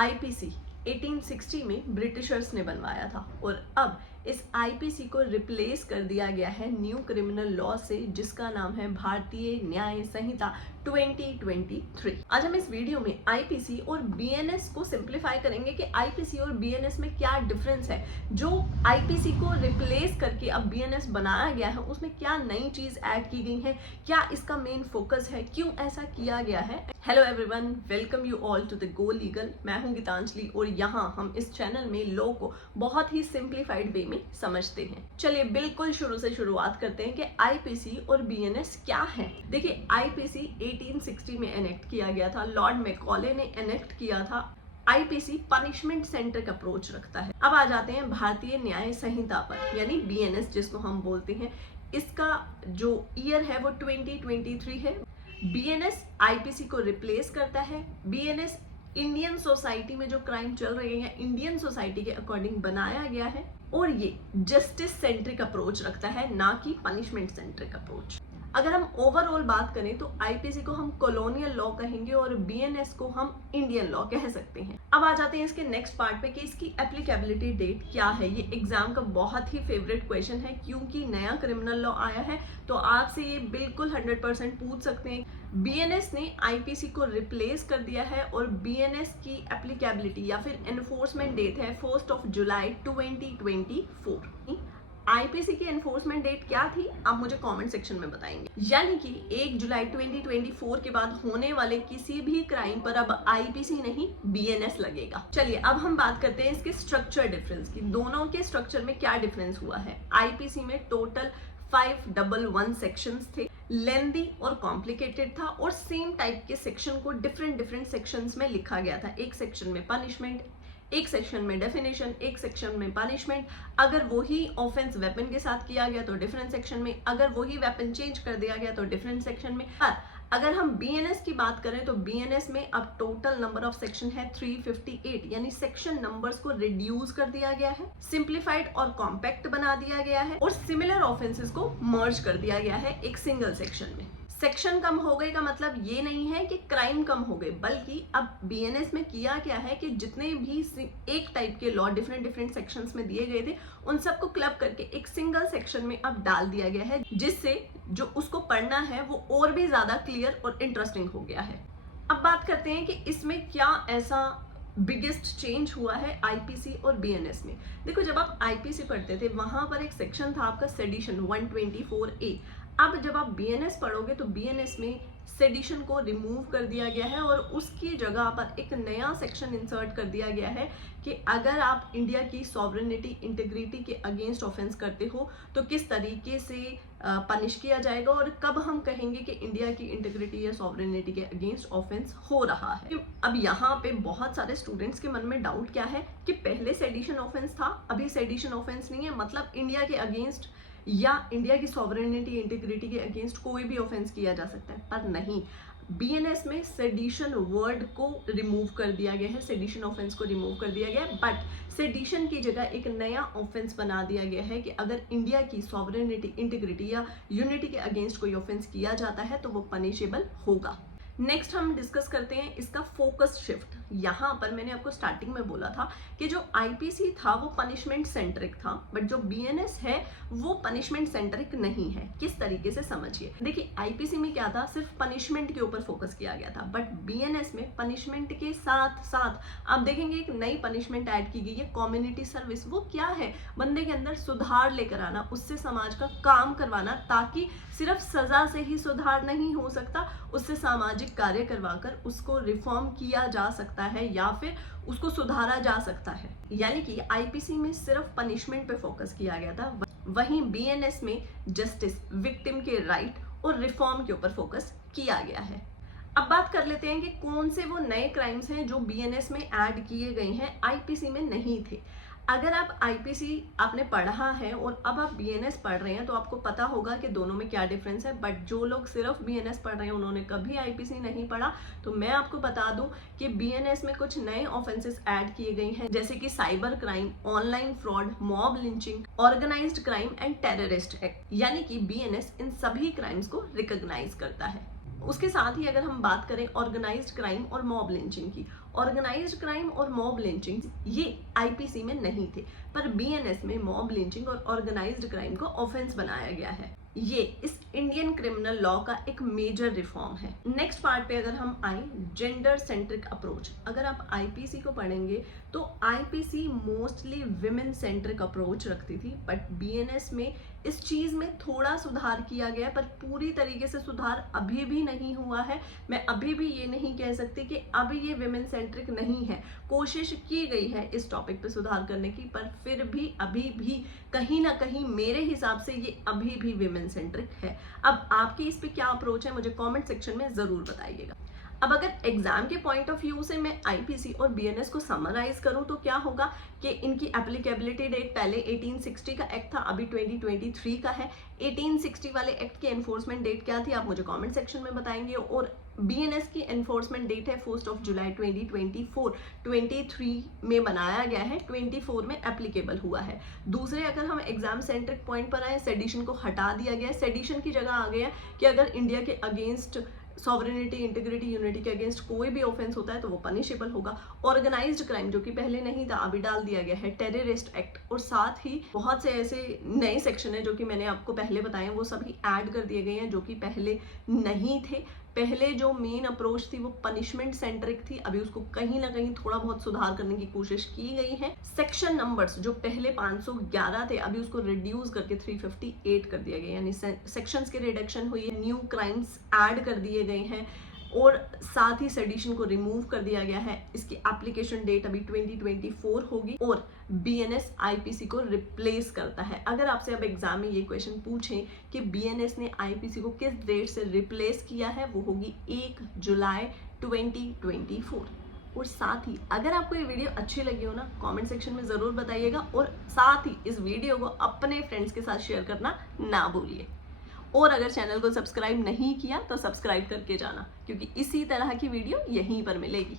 IPC 1860 में Britishers ने बनवाया था और अब इस आईपीसी को रिप्लेस कर दिया गया है न्यू क्रिमिनल लॉ से, जिसका नाम है भारतीय न्याय संहिता 2023। आज हम इस वीडियो में आईपीसी और बीएनएस को सिंप्लीफाई करेंगे कि आईपीसी और बीएनएस में क्या डिफरेंस है। जो आईपीसी को रिप्लेस करके अब बीएनएस बनाया गया है उसमें क्या नई चीज ऐड की गई है, क्या इसका मेन फोकस है, क्यों ऐसा किया गया है। Hello everyone, welcome you all to the Go Legal. मैं हूं गीतांजलि और यहाँ हम इस चैनल में लॉ को बहुत ही सिंप्लीफाइड वे में समझते हैं। चलिए बिल्कुल शुरू से शुरुआत करते हैं कि आईपीसी और बीएनएस क्या है। देखिए, आईपीसी 1860 में एनेक्ट किया गया था, लॉर्ड मैकॉले ने एनेक्ट किया था। आईपीसी पनिशमेंट सेंट्रिक अप्रोच रखता है। अब आ जाते हैं भारतीय न्याय संहिता पर, यानी बीएनएस जिसको हम बोलते हैं। इसका जो ईयर है वो 2023 है। बीएनएस आईपीसी को रिप्लेस करता है। बीएनएस इंडियन सोसाइटी में जो क्राइम चल रहे हैं इंडियन सोसाइटी के अकॉर्डिंग बनाया गया है और ये जस्टिस सेंट्रिक अप्रोच रखता है, ना कि पनिशमेंट सेंट्रिक अप्रोच। अगर हम ओवरऑल बात करें तो आईपीसी को हम कॉलोनियल लॉ कहेंगे और बीएनएस को हम इंडियन लॉ कह सकते हैं। अब आ जाते हैं इसके नेक्स्ट पार्ट पे कि इसकी एप्लीकेबिलिटी डेट क्या है। ये एग्जाम का बहुत ही फेवरेट क्वेश्चन है, क्योंकि नया क्रिमिनल लॉ आया है तो आपसे ये बिल्कुल 100% पूछ सकते हैं। बीएनएस ने आईपीसी को रिप्लेस कर दिया है और बीएनएस की एप्लीकेबिलिटी या फिर एनफोर्समेंट डेट है 1 जुलाई 2024। आईपीसी की एनफोर्समेंट डेट क्या थी आप मुझे कमेंट सेक्शन में बताएंगे। यानी कि 1 जुलाई 2024 के बाद होने वाले किसी भी क्राइम पर अब आईपीसी नहीं बीएनएस लगेगा। चलिए अब हम बात करते हैं इसके स्ट्रक्चर डिफरेंस की। दोनों के स्ट्रक्चर में क्या डिफरेंस हुआ है। आईपीसी में टोटल 511 सेक्शंस थे, लेंदी और कॉम्प्लिकेटेड था और सेम टाइप के सेक्शन को डिफरेंट सेक्शंस में लिखा गया था। एक सेक्शन में पनिशमेंट, एक सेक्शन में डेफिनेशन, एक सेक्शन में पनिशमेंट। अगर वही ऑफेंस वेपन के साथ किया गया तो डिफरेंट सेक्शन में, अगर वही वेपन चेंज कर दिया गया तो डिफरेंट सेक्शन में। अगर हम बीएनएस की बात करें तो बीएनएस में अब टोटल नंबर ऑफ सेक्शन है 358, यानी सेक्शन नंबर्स को रिड्यूस कर दिया गया है, सिंप्लीफाइड और कॉम्पैक्ट बना दिया गया है और सिमिलर ऑफेंसेस को मर्ज कर दिया गया है एक सिंगल सेक्शन में। सेक्शन कम हो गए का मतलब ये नहीं है कि क्राइम कम हो गए, बल्कि अब बीएनएस में किया क्या है कि जितने भी एक टाइप के लॉ डिफरेंट सेक्शंस में दिए गए थे उन सबको क्लब करके एक सिंगल सेक्शन में अब डाल दिया गया है, जिससे जो उसको पढ़ना है वो और भी ज्यादा क्लियर और इंटरेस्टिंग हो गया है। अब बात करते हैं कि इसमें क्या ऐसा बिगेस्ट चेंज हुआ है आईपीसी और बीएनएस में। देखो, जब आप आईपीसी पढ़ते थे वहां पर एक सेक्शन था आपका सेडिशन 124A। अब जब आप बीएनएस पढ़ोगे तो बीएनएस में सेडिशन को रिमूव कर दिया गया है और उसकी जगह पर एक नया सेक्शन इंसर्ट कर दिया गया है कि अगर आप इंडिया की सॉवरेनिटी इंटीग्रिटी के अगेंस्ट ऑफेंस करते हो तो किस तरीके से पनिश किया जाएगा और कब हम कहेंगे कि इंडिया की इंटीग्रिटी या सॉवरेनिटी के अगेंस्ट ऑफेंस हो रहा है। अब यहाँ पे बहुत सारे स्टूडेंट्स के मन में डाउट क्या है कि पहले सेडिशन ऑफेंस था, अभी सेडिशन ऑफेंस नहीं है, मतलब इंडिया के अगेंस्ट या इंडिया की सॉवरेनिटी इंटीग्रिटी के अगेंस्ट कोई भी ऑफेंस किया जा सकता है। पर नहीं, बीएनएस में सेडिशन वर्ड को रिमूव कर दिया गया है, सेडिशन ऑफेंस को रिमूव कर दिया गया है, बट सेडिशन की जगह एक नया ऑफेंस बना दिया गया है कि अगर इंडिया की सॉवरेनिटी इंटीग्रिटी या यूनिटी के अगेंस्ट कोई ऑफेंस किया जाता है तो वो पनिशेबल होगा। नेक्स्ट हम डिस्कस करते हैं इसका फोकस शिफ्ट। यहाँ पर मैंने आपको स्टार्टिंग में बोला था कि जो आईपीसी था वो पनिशमेंट सेंट्रिक था, बट जो बीएनएस है वो पनिशमेंट सेंट्रिक नहीं है। किस तरीके से समझिए। देखिए, आईपीसी में क्या था, सिर्फ पनिशमेंट के ऊपर फोकस किया गया था, बट बीएनएस में पनिशमेंट के साथ साथ आप देखेंगे एक नई पनिशमेंट ऐड की गई है, कम्युनिटी सर्विस। वो क्या है, बंदे के अंदर सुधार लेकर आना, उससे समाज का काम करवाना, ताकि सिर्फ सजा से ही सुधार नहीं हो सकता, उससे सामाजिक कार्य करवाकर उसको रिफॉर्म किया जा सकता है या फिर उसको सुधारा जा सकता है। यानी कि आईपीसी में सिर्फ पनिशमेंट पे फोकस किया गया था, वहीं बीएनएस में जस्टिस, विक्टिम के राइट और रिफॉर्म के ऊपर फोकस किया गया है। अब बात कर लेते हैं कि कौन से वो नए क्राइम्स हैं जो बीएनएस में ऐड किए गए हैं, आईपीसी में नहीं थे। अगर आप आईपीसी आपने पढ़ा है और अब आप बीएनएस पढ़ रहे हैं तो आपको पता होगा कि दोनों में क्या डिफरेंस है, बट जो लोग सिर्फ बीएनएस पढ़ रहे हैं उन्होंने कभी आईपीसी नहीं पढ़ा, तो मैं आपको बता दूं कि बीएनएस में कुछ नए ऑफेंसेस ऐड किए गए हैं, जैसे कि cyber crime, online fraud, mob lynching, organised crime and terrorist act. यानी कि बीएनएस इन सभी क्राइम्स को रिकॉग्नाइज करता है। उसके साथ ही अगर हम बात करें ऑर्गेनाइज्ड क्राइम और मॉब लिंचिंग की, ऑर्गेनाइज्ड क्राइम और मॉब लिंचिंग ये आईपीसी में नहीं थे, पर बीएनएस में मॉब लिंचिंग और ऑर्गेनाइज्ड क्राइम को ऑफेंस बनाया गया है। ये इस इंडियन क्रिमिनल लॉ का एक मेजर रिफॉर्म है। नेक्स्ट पार्ट पे अगर हम आए, जेंडर सेंट्रिक अप्रोच। अगर आप आईपीसी को पढ़ेंगे तो IPC mostly women centric approach रखती थी, बट बीएनएस में इस चीज में थोड़ा सुधार किया गया, पर पूरी तरीके से सुधार अभी भी नहीं हुआ है। मैं अभी भी ये नहीं कह सकती कि अब ये विमेन सेंट्रिक नहीं है। कोशिश की गई है इस टॉपिक पे सुधार करने की, पर फिर भी अभी भी कहीं ना कहीं मेरे हिसाब से ये अभी भी विमेन सेंट्रिक है। अब आपकी इस पे क्या अप्रोच है मुझे कमेंट सेक्शन में जरूर बताइएगा। अब अगर एग्जाम के पॉइंट ऑफ व्यू से मैं आईपीसी और बीएनएस को समराइज करूं तो क्या होगा कि इनकी एप्लीकेबिलिटी डेट पहले 1860 का एक्ट था, अभी 2023 का है। 1860 वाले एक्ट की एनफोर्समेंट डेट क्या थी आप मुझे कमेंट सेक्शन में बताएंगे, और बीएनएस की एनफोर्समेंट डेट है 1 जुलाई 2024। 23 में बनाया गया है, 24 में एप्लीकेबल हुआ है। दूसरे अगर हम एग्जाम सेंट्रिक पॉइंट पर आए, सेडिशन को हटा दिया गया। सेडिशन की जगह आ गया कि अगर इंडिया के अगेंस्ट सॉवरेनिटी, इंटीग्रिटी, यूनिटी के अगेंस्ट कोई भी ऑफेंस होता है तो वो पनिशेबल होगा। ऑर्गेनाइज्ड क्राइम जो कि पहले नहीं था अभी डाल दिया गया है, टेररिस्ट एक्ट, और साथ ही बहुत से ऐसे नए सेक्शन है जो कि मैंने आपको पहले बताए वो सभी ऐड कर दिए गए हैं जो कि पहले नहीं थे। पहले जो मेन अप्रोच थी वो पनिशमेंट सेंट्रिक थी, अभी उसको कहीं ना कहीं थोड़ा बहुत सुधार करने की कोशिश की गई है। सेक्शन नंबर्स जो पहले 511 थे अभी उसको रिड्यूस करके 358 कर दिया गया, यानी सेक्शंस की रिडक्शन हुई है, न्यू क्राइम्स ऐड कर दिए गए हैं, और साथ ही सेडिशन को रिमूव कर दिया गया है। इसकी एप्लीकेशन डेट अभी 2024 होगी, और बीएनएस आईपीसी को रिप्लेस करता है। अगर आपसे अब एग्जाम में ये क्वेश्चन पूछें कि बीएनएस ने आईपीसी को किस डेट से रिप्लेस किया है, वो होगी 1 जुलाई 2024। और साथ ही अगर आपको ये वीडियो अच्छी लगी हो ना, कमेंट सेक्शन में जरूर बताइएगा, और साथ ही इस वीडियो को अपने फ्रेंड्स के साथ शेयर करना ना भूलिए। और अगर चैनल को सब्सक्राइब नहीं किया तो सब्सक्राइब करके जाना, क्योंकि इसी तरह की वीडियो यहीं पर मिलेगी।